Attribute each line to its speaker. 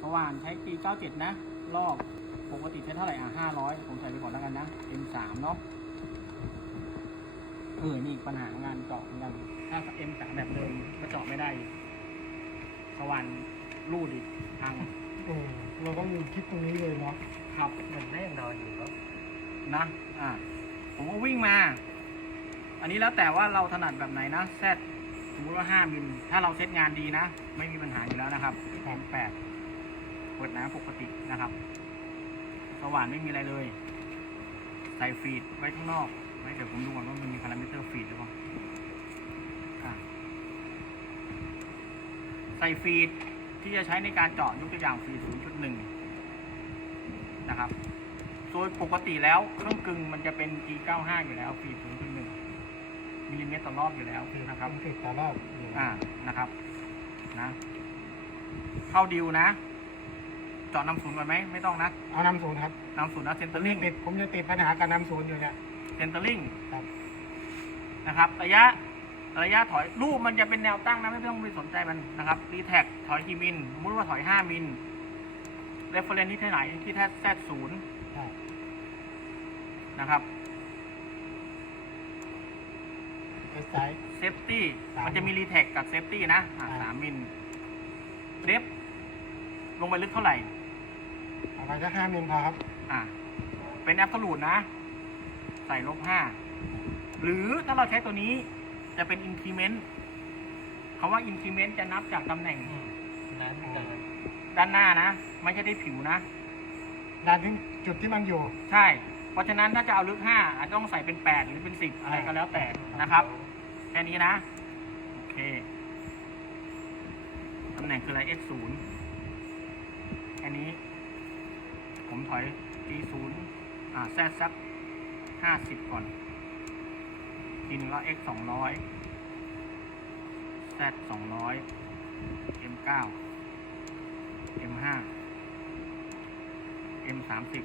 Speaker 1: สว่านใช้ G97 นะ รอบปกติใช้เท่าไหร่อะ500 ผมใส่ไปก่อนแล้วกันนะ M3 เนาะเออนี่อีกปัญหางานเจาะเหมือนกันถ้า M3 แบบเดิมก็เจาะไม่ได้อีกสว่านรูดอีกพัง
Speaker 2: เออเราต้องมีคิดตรงนี้เลยเนาะ
Speaker 1: ครับ
Speaker 3: มันแน่นอนอยู่แล้ว
Speaker 1: นะ อ่า ผมก็วิ่งมา อันนี้แล้วแต่ว่าเราถนัดแบบไหนนะแซด สมมติว่า5มิลถ้าเราเซตงานดีนะ ไม่มีปัญหาอยู่แล้วนะครับแผ่นแปดเปิดน้ำปกตินะครับ สว่านไม่มีอะไรเลย ใส่ฟีดไว้ข้างนอกไว้เดี๋ยวผมดูก่อนว่ามันมีพารามิเตอร์ฟีดหรือเปล่าใส่ฟีดที่จะใช้ในการเจาะยกตัวอย่างฟีด0.1 นะครับ โดยปกติแล้วเครื่องกึ่งมันจะเป็น G95 อยู่แล้วฟีด0.1 มิลลิเมตรต่อรอบอยู่แล้วนะครับ
Speaker 2: ติดตารอบอยู่
Speaker 1: อ่านะครับนะเข้าดิวนะเจาะนำศูนย์ก่อนไหมไม่ต้องนะ
Speaker 2: เอานำศูนย์ครับ
Speaker 1: นำศูนย์นะเซนเตอร์ลิง
Speaker 2: ติดผมจะติดปัญหาการนำศูนย์อยู่เนี่ย
Speaker 1: เซนเตอร์ลิง
Speaker 2: ครับ
Speaker 1: นะครับ ระยะระยะถอยรูปมันจะเป็นแนวตั้งนะไม่ต้องไปสนใจมันนะครับรีแท็กถอยกี่มิลสมมติว่าถอย5มิลเรฟเฟรนที่เท่าไหร่ที่แท้แซดศูนย์
Speaker 2: ใช่
Speaker 1: นะครับ
Speaker 2: เอสไซส์
Speaker 1: เซฟตี้
Speaker 2: สาม
Speaker 1: มันจะมีรีแท็กกับเซฟตี้นะอะ
Speaker 2: อ่า
Speaker 1: สามมิลเดฟลงไปลึกเท่าไหร่
Speaker 2: เอาไปสักห้ามิลพอครับ
Speaker 1: อะเป็นแอ s โ l ลู e นะ ใส่ลบห้าหรือถ้าเราใช้ตัวนี้จะเป็นอินค e เมนต์คำว่าอินค e เมนต์จะนับจากตำแหน่ง
Speaker 3: อืมนั้นเกิน
Speaker 1: ด้านหน้านะ ไม่ใช่ที่ผิวนะ
Speaker 2: ด้านที่จุดที่มันอยู่
Speaker 1: ใช่ เพราะฉะนั้นถ้าจะเอาลึกห้าอาจจะต้องใส่เป็นแปดหรือเป็นสิบอะไรก็แล้วแต่นะครับแค่นี้นะ โอเค ตำแหน่งคืออะไร x ศูนย์แค่นี้ ผมถอย g ศูนย์อ่าแซดสักห้าสิบก่อนทีนึงก็ x สองร้อย z สองร้อย m เก้า m ห้า m สามสิบ